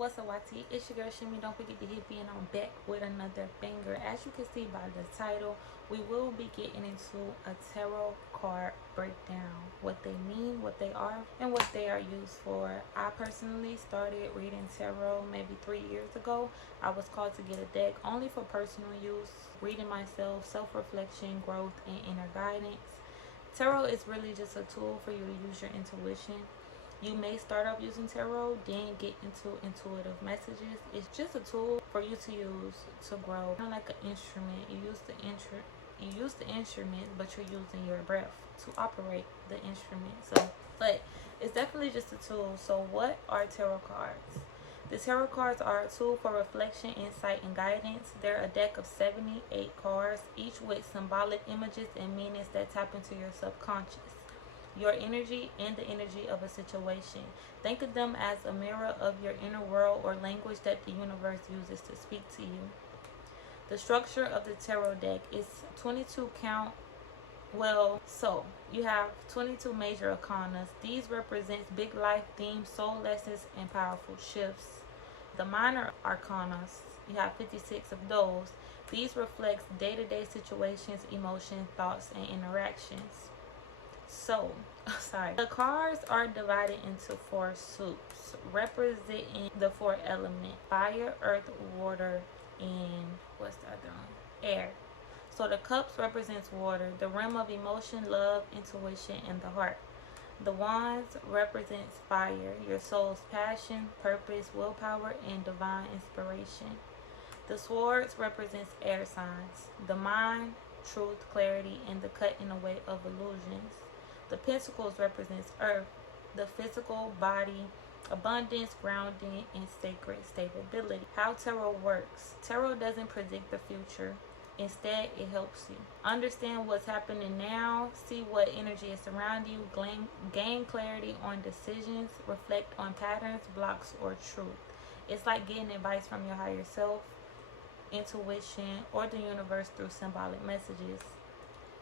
What's up, YT? It's your girl Shimmy. Don't forget to hit me, and I'm back with another banger. As you can see by the title, we will be getting into a tarot card breakdown. What they mean, what they are, and what they are used for. I personally started reading tarot maybe 3 years ago. I was called to get a deck only for personal use, reading myself, self-reflection, growth, and inner guidance. Tarot is really just a tool for you to use your intuition. You may start off using tarot, then get into intuitive messages. It's just a tool for you to use to grow. Kind of like an instrument. You use the instrument, but you're using your breath to operate the instrument. But it's definitely just a tool. So what are tarot cards? The tarot cards are a tool for reflection, insight, and guidance. They're a deck of 78 cards, each with symbolic images and meanings that tap into your subconscious, your energy, and the energy of a situation. Think of them as a mirror of your inner world or language that the universe uses to speak to you. The structure of the tarot deck is 22 count. So you have 22 major arcanas. These represent big life themes, soul lessons, and powerful shifts. The minor arcanas, you have 56 of those. These reflect day-to-day situations, emotions, thoughts, and interactions. The cards are divided into 4 suits, representing the 4 elements: fire, earth, water, and what's the other one? Air. So the cups represents water, the realm of emotion, love, intuition, and the heart. The wands represents fire, your soul's passion, purpose, willpower, and divine inspiration. The swords represents air signs, the mind, truth, clarity, and the cutting away of illusions. The pentacles represents earth, the physical body, abundance, grounding, and sacred stability. How tarot works. Tarot doesn't predict the future. Instead, it helps you understand what's happening now, see what energy is surrounding you, gain clarity on decisions, reflect on patterns, blocks, or truth. It's like getting advice from your higher self, intuition, or the universe through symbolic messages.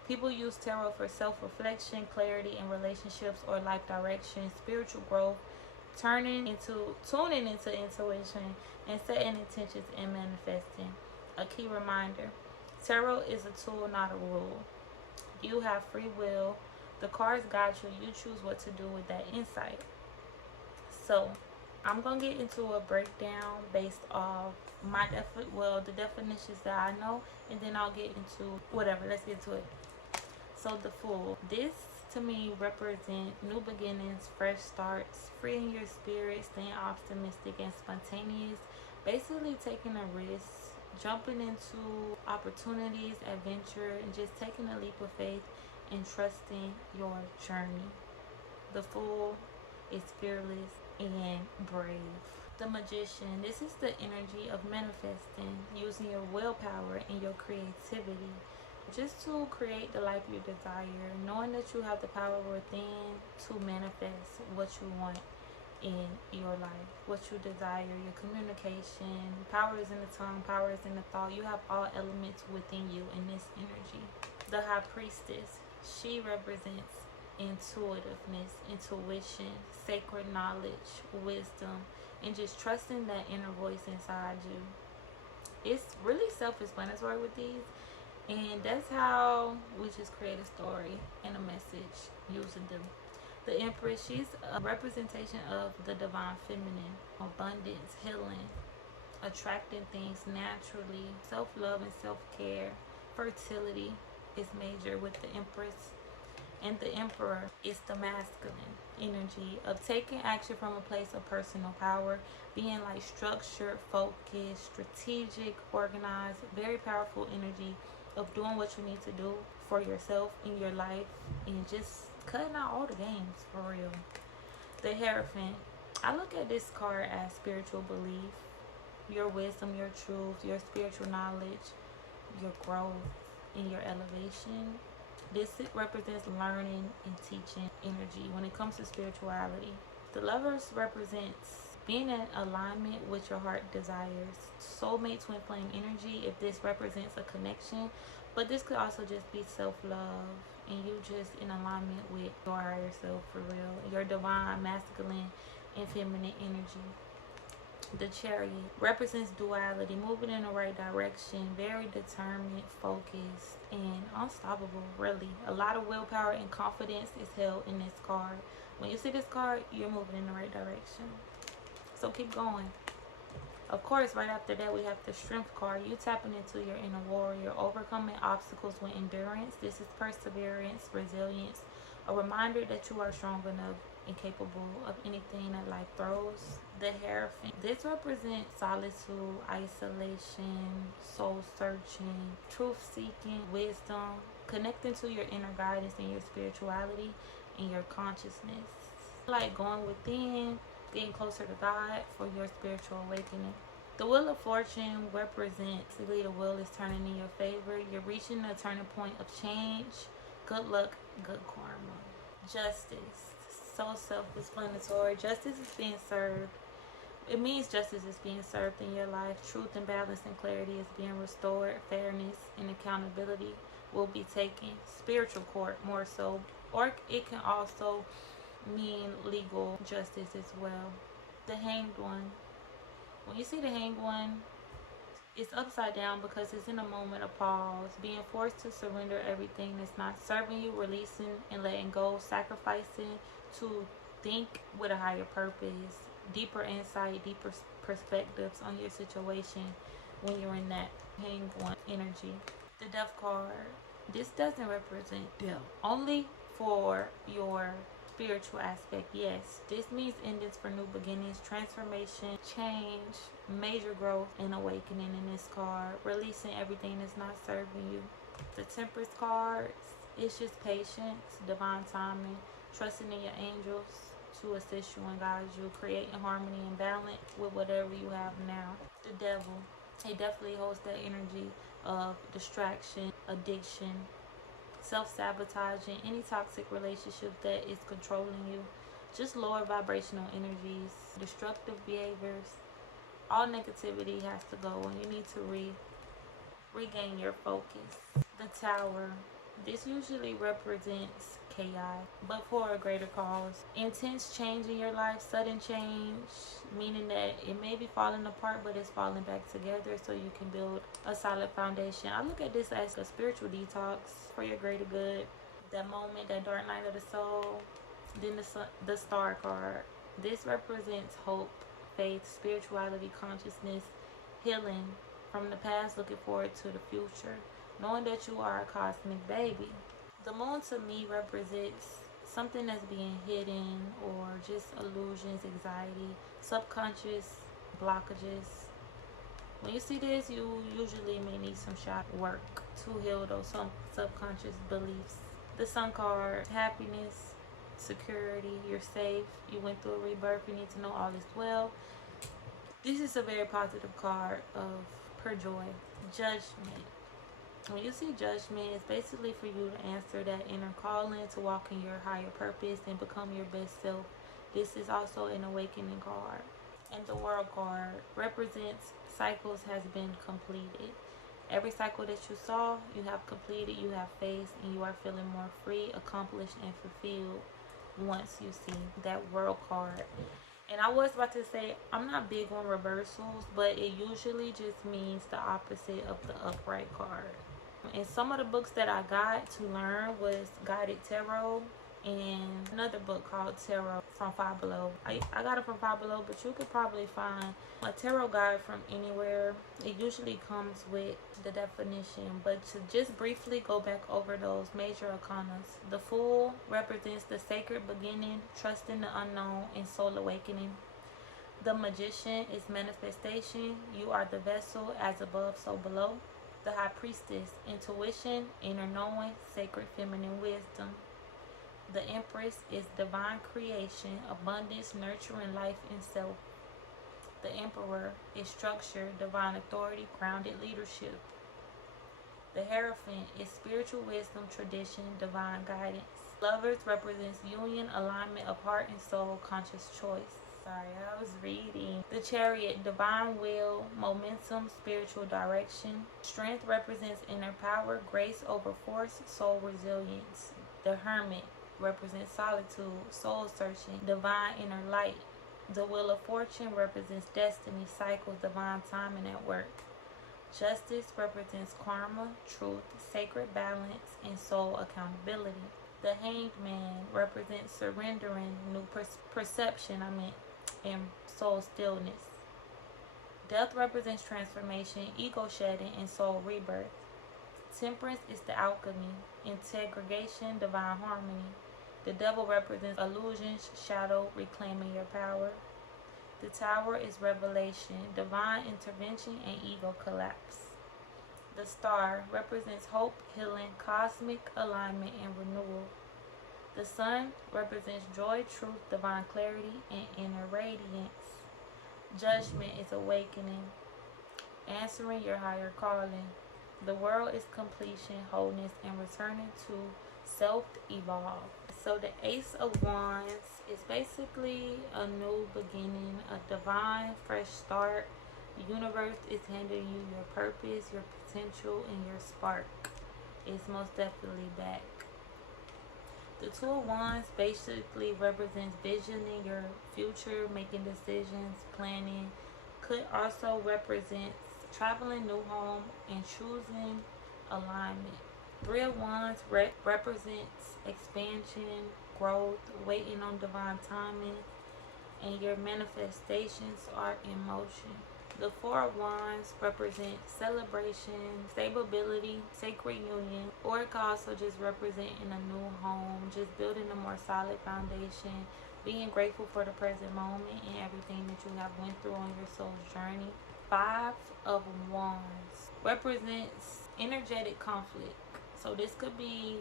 People use tarot for self-reflection, clarity in relationships or life direction, spiritual growth, tuning into intuition, and setting intentions and manifesting. A key reminder: tarot is a tool, not a rule. You have free will. The cards guide you. You choose what to do with that insight. So I'm gonna get into a breakdown based off the definitions that I know, and then I'll get into whatever. Let's get to it. So the Fool. This to me represents new beginnings, fresh starts, freeing your spirit, staying optimistic and spontaneous, basically taking a risk, jumping into opportunities, adventure, and just taking a leap of faith and trusting your journey. The Fool is fearless and brave. The Magician. This is the energy of manifesting, using your willpower and your creativity just to create the life you desire, knowing that you have the power within to manifest what you want in your life, what you desire, your communication. Power is in the tongue, power is in the thought. You have all elements within you in this energy. The High Priestess. She represents intuitiveness, intuition, sacred knowledge, wisdom, and just trusting that inner voice inside you. It's really self-explanatory with these, and that's how we just create a story and a message using them. The Empress, she's a representation of the divine feminine, abundance, healing, attracting things naturally, self-love and self-care. Fertility is major with the Empress. And the Emperor is the masculine energy of taking action from a place of personal power, being like structured, focused, strategic, organized, very powerful energy of doing what you need to do for yourself in your life and just cutting out all the games for real. The Hierophant. I look at this card as spiritual belief, your wisdom, your truth, your spiritual knowledge, your growth, and your elevation. This represents learning and teaching energy when it comes to spirituality. The Lovers represents being in alignment with your heart desires. Soulmate, twin flame energy, if this represents a connection, but this could also just be self-love and you just in alignment with your higher self for real, your divine masculine and feminine energy. The Chariot represents duality, moving in the right direction, very determined, focused, and unstoppable, really. A lot of willpower and confidence is held in this card. When you see this card, you're moving in the right direction. So keep going. Of course, right after that, we have the Strength card. You tapping into your inner warrior, overcoming obstacles with endurance. This is perseverance, resilience, a reminder that you are strong enough and capable of anything that life throws. The Hierophant. This represents solitude, isolation, soul searching, truth seeking, wisdom, connecting to your inner guidance and your spirituality and your consciousness. Like going within, getting closer to God for your spiritual awakening. The Wheel of Fortune represents the wheel is turning in your favor. You're reaching a turning point of change. Good luck, good karma. Justice. So self-explanatory. Justice is being served. It means justice is being served in your life. Truth and balance and clarity is being restored. Fairness and accountability will be taken. Spiritual court more so. Or it can also mean legal justice as well. The Hanged One. When you see the Hanged One, it's upside down because it's in a moment of pause, being forced to surrender everything that's not serving you, releasing and letting go, sacrificing to think with a higher purpose, deeper insight, deeper perspectives on your situation when you're in that Hanged One energy. The Death card. This doesn't represent death, only for your spiritual aspect. Yes, this means endings for new beginnings, transformation, change, major growth, and awakening in this card. Releasing everything that's not serving you. The Temperance card, it's just patience, divine timing, trusting in your angels to assist you and guide you, creating harmony and balance with whatever you have now. The Devil, it definitely holds that energy of distraction, addiction, self-sabotaging, any toxic relationship that is controlling you, just lower vibrational energies, destructive behaviors. All negativity has to go and you need to regain your focus. The Tower. This usually represents chaos, but for a greater cause. Intense change in your life, sudden change, meaning that it may be falling apart, but it's falling back together so you can build a solid foundation. I look at this as a spiritual detox for your greater good. That moment, that dark night of the soul. Then the Star card. This represents hope, faith, spirituality, consciousness, healing from the past, looking forward to the future, knowing that you are a cosmic baby. The Moon to me represents something that's being hidden or just illusions, anxiety, subconscious blockages. When you see this, you usually may need some shadow work to heal those subconscious beliefs. The Sun card, happiness, security, you're safe, you went through a rebirth, you need to know all is well. This is a very positive card of pure joy. Judgment. When you see Judgment, it's basically for you to answer that inner calling, to walk in your higher purpose and become your best self. This is also an awakening card. And the World card represents cycles has been completed. Every cycle that you saw, you have completed, you have faced, and you are feeling more free, accomplished, and fulfilled once you see that World card. And I was about to say, I'm not big on reversals, but it usually just means the opposite of the upright card. And some of the books that I got to learn was Guided Tarot and another book called Tarot from Five Below. I got it from Five Below, but you could probably find a tarot guide from anywhere. It usually comes with the definition, but to just briefly go back over those major arcanas. The Fool represents the sacred beginning, trusting the unknown, and soul awakening. The Magician is manifestation. You are the vessel, as above, so below. The High Priestess, intuition, inner knowing, sacred feminine wisdom. The Empress is divine creation, abundance, nurturing life and self. The Emperor is structure, divine authority, grounded leadership. The Hierophant is spiritual wisdom, tradition, divine guidance. Lovers represents union, alignment of heart and soul, conscious choice. Sorry, I was reading. The Chariot, divine will, momentum, spiritual direction. Strength represents inner power, grace over force, soul resilience. The Hermit represents solitude, soul searching, divine inner light. The Wheel of Fortune represents destiny, cycles, divine timing at work. Justice represents karma, truth, sacred balance, and soul accountability. The Hanged Man represents surrendering, new perception, and soul stillness. Death represents transformation, ego shedding, and soul rebirth. Temperance is the alchemy, integration, divine harmony. The Devil represents illusions, shadow, reclaiming your power. The Tower is revelation, divine intervention, and ego collapse. The Star represents hope, healing, cosmic alignment, and renewal. The Sun represents joy, truth, divine clarity, and inner radiance. Judgment is awakening, answering your higher calling. The World is completion, wholeness, and returning to self-evolve. So the Ace of Wands is basically a new beginning, a divine fresh start. The universe is handing you your purpose, your potential, and your spark. It's most definitely back. The Two of Wands basically represents visioning your future, making decisions, planning. Could also represent traveling, new home, and choosing alignment. Three of Wands represents expansion, growth, waiting on divine timing, and your manifestations are in motion. The Four of Wands represents celebration, stability, sacred union, or it could also just represent in a new home, just building a more solid foundation, being grateful for the present moment and everything that you have went through on your soul's journey. Five of Wands represents energetic conflict. So this could be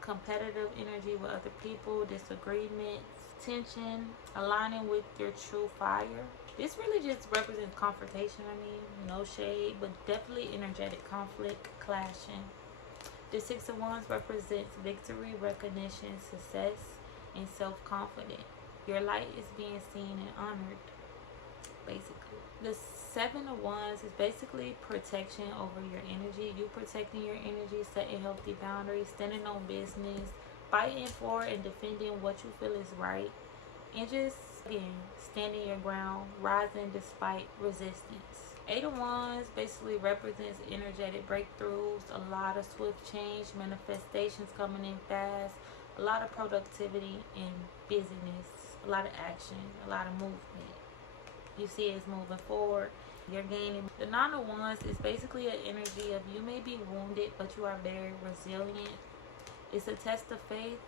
competitive energy with other people, disagreements, tension, aligning with your true fire. This really just represents confrontation, no shade, but definitely energetic conflict, clashing. The Six of Wands represents victory, recognition, success, and self-confidence. Your light is being seen and honored, basically. The Seven of Wands is basically protection over your energy. You protecting your energy, setting healthy boundaries, standing on business, fighting for and defending what you feel is right, and just, again, standing your ground, rising despite resistance. Eight of Wands basically represents energetic breakthroughs, a lot of swift change, manifestations coming in fast, a lot of productivity and busyness, a lot of action, a lot of movement. You see it's moving forward. You're gaining. The Nine of Wands is basically an energy of you may be wounded, but you are very resilient. It's a test of faith.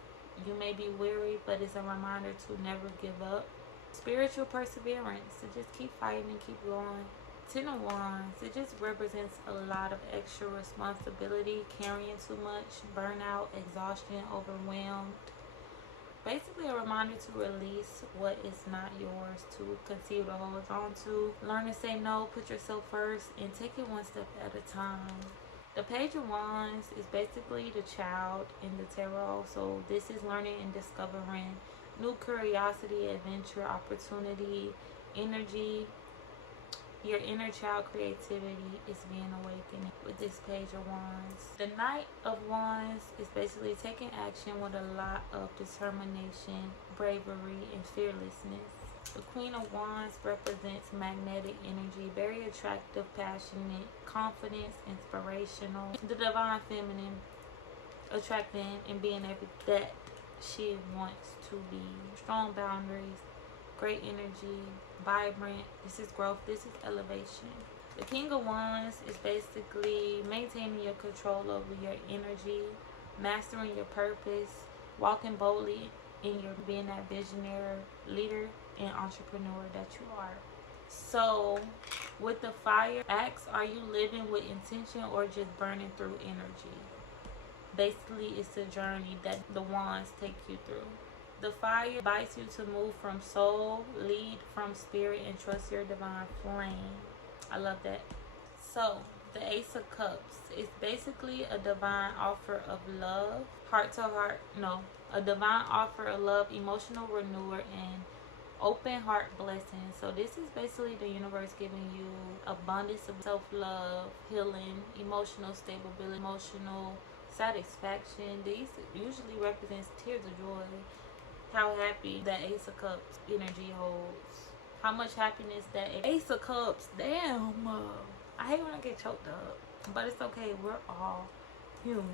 You may be weary, but it's a reminder to never give up. Spiritual perseverance, to just keep fighting and keep going. Ten of Wands, it just represents a lot of extra responsibility, carrying too much, burnout, exhaustion, overwhelmed. Basically a reminder to release what is not yours, to continue to hold on to. Learn to say no, put yourself first, and take it one step at a time. The Page of Wands is basically the child in the tarot. So this is learning and discovering new curiosity, adventure, opportunity, energy. Your inner child creativity is being awakened with this Page of Wands. The Knight of Wands is basically taking action with a lot of determination, bravery, and fearlessness. The Queen of Wands represents magnetic energy, very attractive, passionate, confidence, inspirational. The Divine Feminine, attracting and being everything that she wants to be. Strong boundaries, great energy, vibrant. This is growth, this is elevation. The King of Wands is basically maintaining your control over your energy, mastering your purpose, walking boldly in your being that visionary leader and entrepreneur that you are. So with the fire, ask, are you living with intention or just burning through energy? Basically, it's the journey that the wands take you through. The fire invites you to move from soul, lead from spirit, and trust your divine flame. I love that. So the Ace of Cups is basically a divine offer of love, heart to heart, a divine offer of love, emotional renewal, and open heart blessing. So this is basically the universe giving you abundance of self-love, healing, emotional stability, emotional satisfaction. These usually represents tears of joy. How happy that Ace of Cups energy holds. how much happiness that Ace of Cups, damn, I hate when I get choked up, but it's okay, we're all human.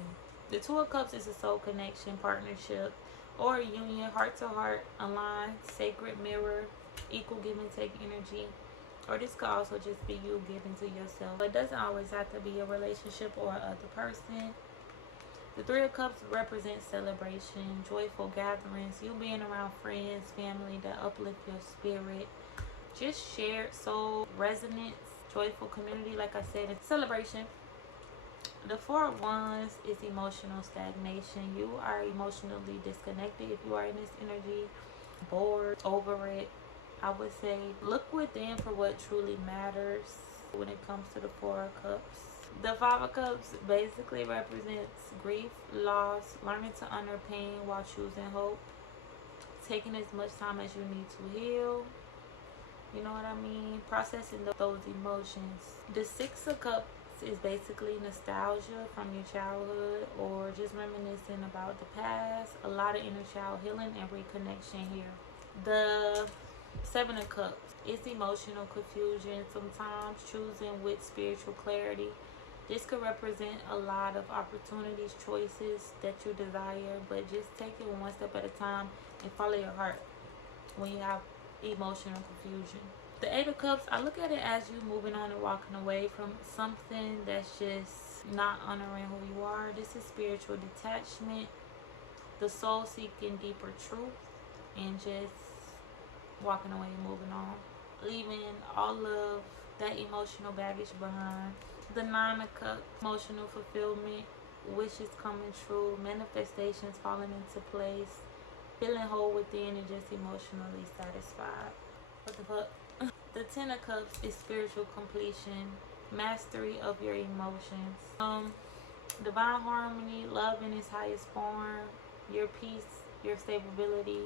The Two of Cups is a soul connection, partnership, or union, heart to heart, aligned, sacred mirror, equal give and take energy. Or this could also just be you giving to yourself. It doesn't always have to be a relationship or other person. The Three of Cups represents celebration, joyful gatherings, you being around friends, family that uplift your spirit, just shared soul resonance, joyful community, like I said, and celebration. The Four of Wands is emotional stagnation. You are emotionally disconnected if you are in this energy, bored, over it. I would say look within for what truly matters when it comes to the Four of Cups. The Five of Cups basically represents grief, loss, learning to honor pain while choosing hope, taking as much time as you need to heal. You know what I mean? Processing those emotions. The Six of Cups is basically nostalgia from your childhood or just reminiscing about the past. A lot of inner child healing and reconnection here. The Seven of Cups is emotional confusion, sometimes choosing with spiritual clarity. This could represent a lot of opportunities, choices that you desire, but just take it one step at a time and follow your heart when you have emotional confusion. The Eight of Cups, I look at it as you moving on and walking away from something that's just not honoring who you are. This is spiritual detachment, the soul seeking deeper truth, and just walking away and moving on, leaving all of that emotional baggage behind. The Nine of Cups, emotional fulfillment, wishes coming true, manifestations falling into place, feeling whole within and just emotionally satisfied. What the fuck? The Ten of Cups is spiritual completion, mastery of your emotions, divine harmony, love in its highest form, your peace, your stability,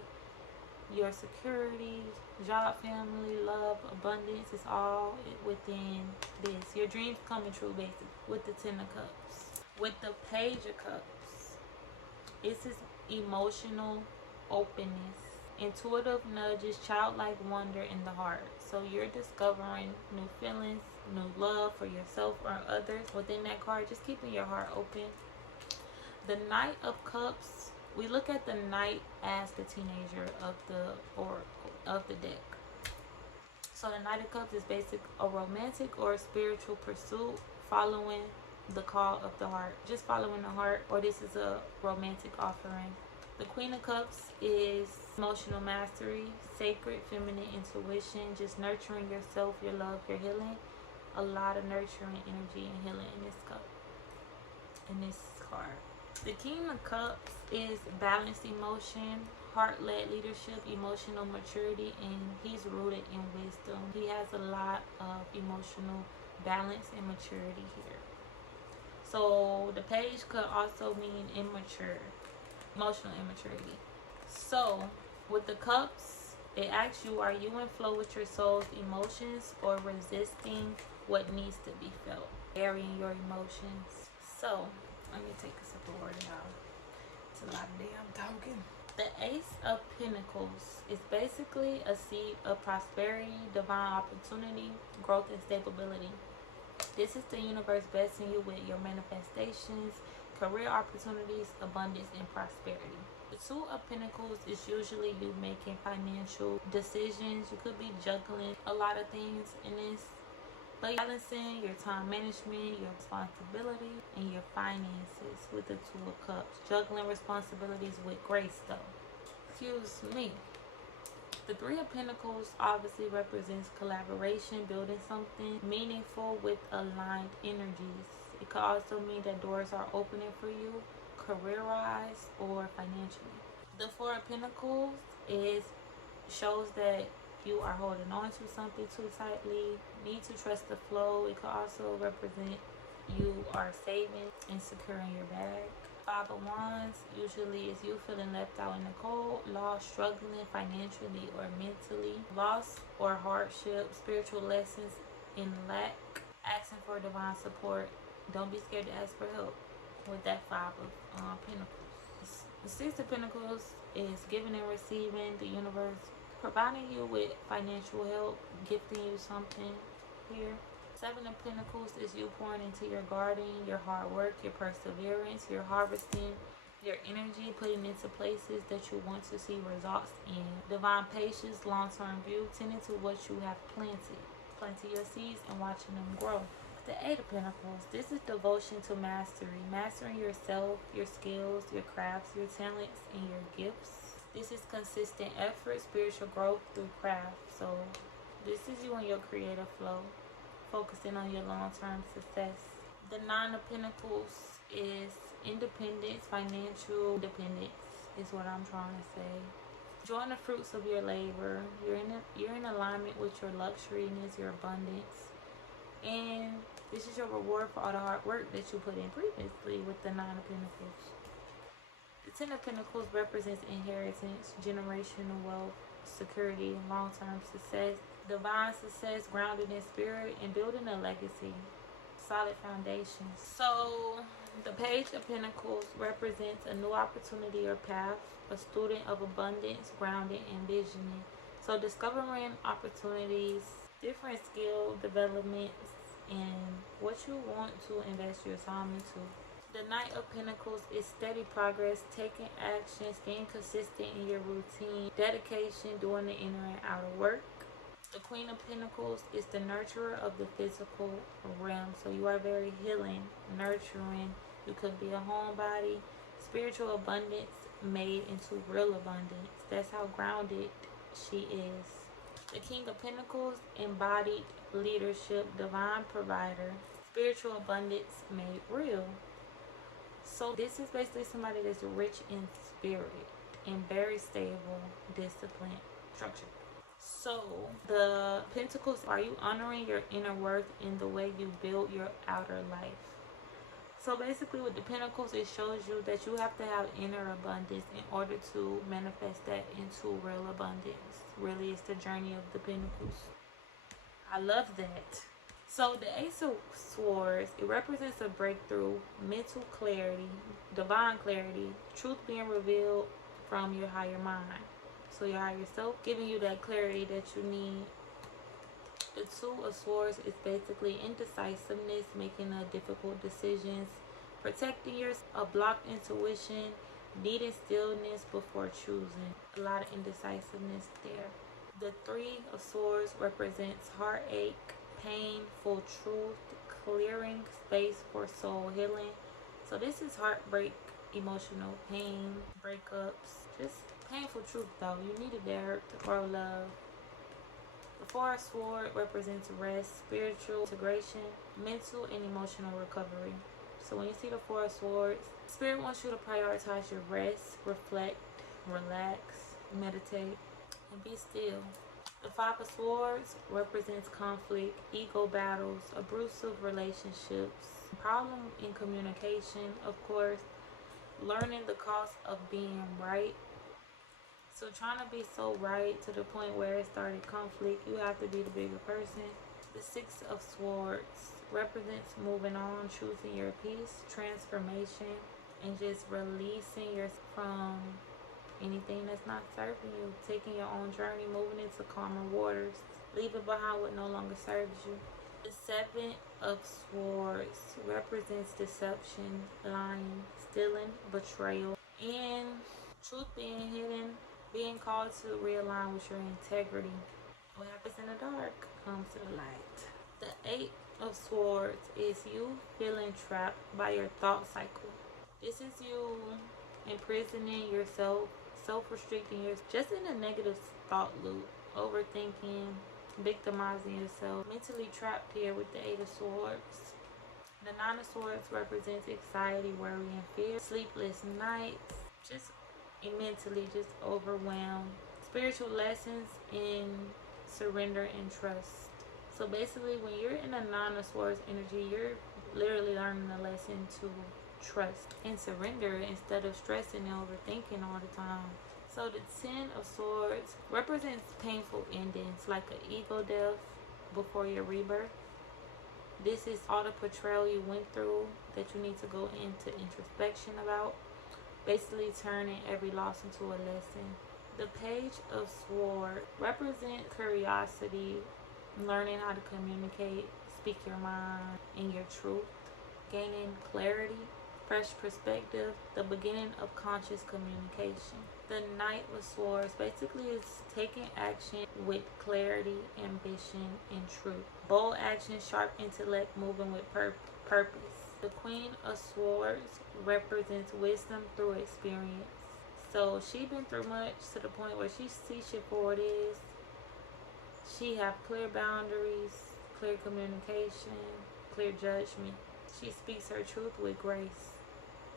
your security, job, family, love, abundance is all within this. Your dreams coming true, basically, with the Ten of Cups. With the Page of Cups, this is emotional openness, intuitive nudges, childlike wonder in the heart. So you're discovering new feelings, new love for yourself or others within that card, just keeping your heart open. The Knight of Cups, we look at the Knight as the teenager of the oracle of the deck. So the Knight of Cups is basically a romantic or a spiritual pursuit, following the call of the heart, just following the heart, or this is a romantic offering. The Queen of Cups is emotional mastery, sacred feminine intuition, just nurturing yourself, your love, your healing. A lot of nurturing energy and healing in this cup, in this card. The King of Cups is balanced emotion, heart-led leadership, emotional maturity, and he's rooted in wisdom. He has a lot of emotional balance and maturity here. So the Page could also mean immature, emotional immaturity. So with the Cups, it asks you, are you in flow with your soul's emotions or resisting what needs to be felt? Burying your emotions. So let me take a sip of water, y'all. It's a lot of damn talking. The Ace of Pentacles is basically a seed of prosperity, divine opportunity, growth, and stability. This is the universe blessing you with your manifestations, career opportunities, abundance, and prosperity. The Two of Pentacles is usually you making financial decisions. You could be juggling a lot of things in this, but balancing your time management, your responsibility, and your finances with the Two of Cups. Juggling responsibilities with grace, though. Excuse me. The Three of Pentacles obviously represents collaboration, building something meaningful with aligned energies. It could also mean that doors are opening for you, career-wise or financially. The Four of Pentacles shows that you are holding on to something too tightly, need to trust the flow. It could also represent you are saving and securing your bag. Five of Wands usually is you feeling left out in the cold, lost, struggling financially or mentally, loss or hardship, spiritual lessons in lack, asking for divine support. Don't be scared to ask for help with that Five of Pentacles. The Six of Pentacles is giving and receiving. The universe providing you with financial help, gifting you something here. Seven of Pentacles is you pouring into your garden, your hard work, your perseverance, your harvesting, your energy, putting into places that you want to see results in. Divine patience, long-term view, tending to what you have planted. Planting your seeds and watching them grow. The Eight of Pentacles, this is devotion to mastery. Mastering yourself, your skills, your crafts, your talents, and your gifts. This is consistent effort, spiritual growth through craft. So this is you in your creative flow, focusing on your long-term success. The Nine of Pentacles is independence, financial independence is what I'm trying to say. Enjoying the fruits of your labor. You're in alignment with your luxuriness, your abundance. And this is your reward for all the hard work that you put in previously with the Nine of Pentacles. The Ten of Pentacles represents inheritance, generational wealth, security, long-term success, divine success, grounded in spirit, and building a legacy, solid foundation. So the Page of Pentacles represents a new opportunity or path, a student of abundance, grounded and visioning. So discovering opportunities, different skill developments, and what you want to invest your time into. The Knight of Pentacles is steady progress, taking action, staying consistent in your routine, dedication, doing the inner and outer work. The Queen of Pentacles is the nurturer of the physical realm. So you are very healing, nurturing. You could be a homebody. Spiritual abundance made into real abundance. That's how grounded she is. The King of Pentacles, embodied leadership, divine provider. Spiritual abundance made real. So this is basically somebody that's rich in spirit and very stable, disciplined, structured. So the Pentacles, are you honoring your inner worth in the way you build your outer life? So basically with the Pentacles, it shows you that you have to have inner abundance in order to manifest that into real abundance. Really, it's the journey of the Pentacles. I love that. So the Ace of Swords, it represents a breakthrough, mental clarity, divine clarity, truth being revealed from your higher mind. So your higher self giving you that clarity that you need. The Two of Swords is basically indecisiveness, making difficult decisions, protecting a blocked intuition, needing stillness before choosing. A lot of indecisiveness there. The Three of Swords represents heartache, painful truth, clearing space for soul healing. So this is heartbreak, emotional pain, breakups, just painful truth though. You needed there to grow love. The Four of Swords represents rest, spiritual integration, mental and emotional recovery. So when you see the Four of Swords, Spirit wants you to prioritize your rest, reflect, relax, meditate, and be still. The Five of Swords represents conflict, ego battles, abusive relationships, problem in communication, of course, learning the cost of being right. So trying to be so right to the point where it started conflict, you have to be the bigger person. The Six of Swords represents moving on, choosing your peace, transformation, and just releasing yourself from anything that's not serving you, taking your own journey, moving into calmer waters, leaving behind what no longer serves you. The Seven of Swords represents deception, lying, stealing, betrayal, and truth being hidden, being called to realign with your integrity. What happens in the dark comes to the light. The Eight of Swords is you feeling trapped by your thought cycle. This is you imprisoning yourself, self-restricting yourself, just in a negative thought loop, overthinking, victimizing yourself, mentally trapped here with the Eight of Swords. The Nine of Swords represents anxiety, worry, and fear, sleepless nights, just mentally just overwhelmed. Spiritual lessons in surrender and trust. So basically when you're in a Nine of Swords energy, you're literally learning a lesson to trust and surrender instead of stressing and overthinking all the time. So the Ten of Swords represents painful endings, like an ego death before your rebirth. This is all the betrayal you went through that you need to go into introspection about. Basically turning every loss into a lesson. The Page of Swords represents curiosity, learning how to communicate, speak your mind and your truth, gaining clarity, fresh perspective, the beginning of conscious communication. The Knight of Swords basically is taking action with clarity, ambition, and truth. Bold action, sharp intellect, moving with purpose. The Queen of Swords represents wisdom through experience. So she been through much to the point where she sees shit for what it is. She have clear boundaries, clear communication, clear judgment. She speaks her truth with grace.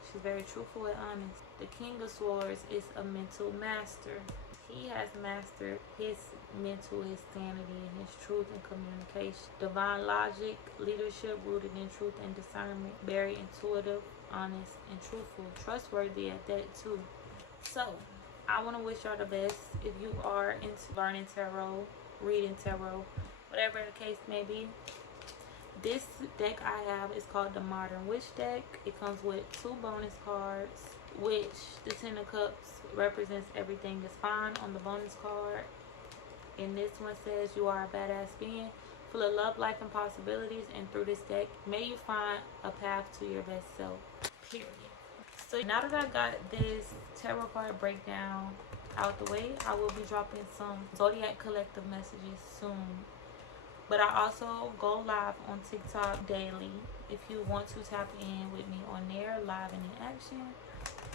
She's very truthful and honest. The King of Swords is a mental master. He has mastered his mental, his sanity, and his truth and communication. Divine logic, leadership rooted in truth and discernment. Very intuitive, honest, and truthful. Trustworthy at that too. So, I want to wish y'all the best. If you are into learning tarot, reading tarot, whatever the case may be. This deck I have is called the Modern Witch deck. It comes with 2 bonus cards, which the Ten of Cups represents everything is fine on the bonus card. And this one says you are a badass being full of love, life, and possibilities. And through this deck, may you find a path to your best self. Period. So now that I got this tarot card breakdown out the way, I will be dropping some Zodiac Collective messages soon. But I also go live on TikTok daily. If you want to tap in with me on there, live and in action.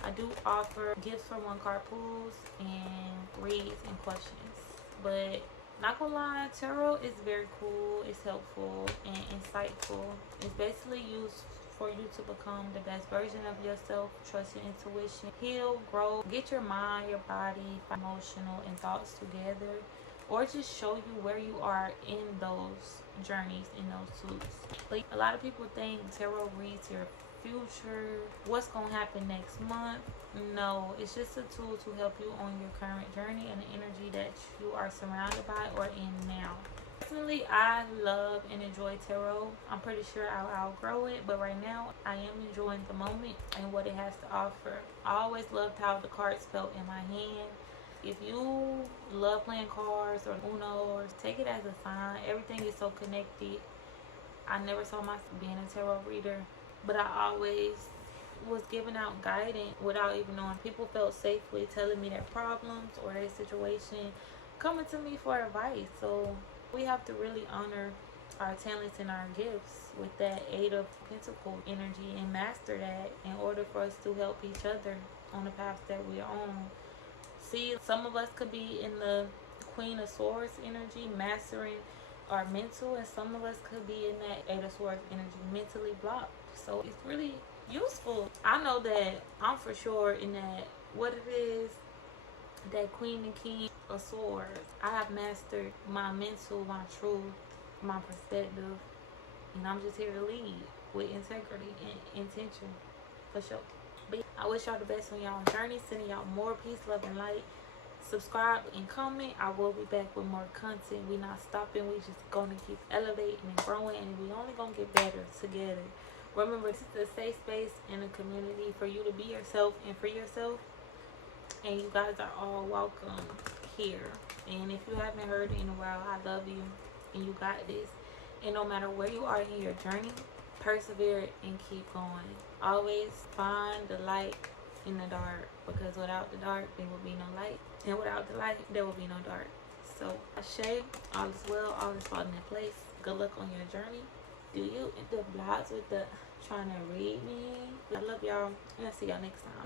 I do offer gifts for 1-card pools and reads and questions. But not gonna lie, tarot is very cool. It's helpful and insightful. It's basically used for you to become the best version of yourself, trust your intuition, heal, grow, get your mind, your body, emotional, and thoughts together, or just show you where you are in those journeys, in those tools. But a lot of people think tarot reads your future, what's gonna happen next month. No, it's just a tool to help you on your current journey and the energy that you are surrounded by or in now. Personally, I love and enjoy tarot. I'm pretty sure I'll outgrow it, but right now I am enjoying the moment and what it has to offer. I always loved how the cards felt in my hand. If you love playing cards or Uno, or take it as a sign. Everything is so connected. I never saw myself being a tarot reader, but I always was giving out guidance without even knowing. People felt safe with telling me their problems or their situation, coming to me for advice. So we have to really honor our talents and our gifts with that 8 of Pentacles energy and master that in order for us to help each other on the paths that we're on. See, some of us could be in the Queen of Swords energy, mastering our mental, and some of us could be in that 8 of Swords energy, mentally blocked. So it's really useful. I know that I'm for sure in that, what it is, that Queen and King of Swords. I have mastered my mental, my truth, my perspective, and I'm just here to lead with integrity and intention, for sure. But I wish y'all the best on y'all journey, sending y'all more peace, love, and light. Subscribe and comment. I will be back with more content. We not stopping. We just gonna keep elevating and growing, and we only gonna get better together. Remember, this is a safe space and a community for you to be yourself and free yourself. And you guys are all welcome here. And if you haven't heard it in a while, I love you and you got this. And no matter where you are in your journey, persevere and keep going. Always find the light in the dark, because without the dark there will be no light, and without the light there will be no dark. So Ashe, all is well, all is falling in place. Good luck on your journey. Do you the blogs with the trying to read me? I love y'all, and I'll see y'all next time.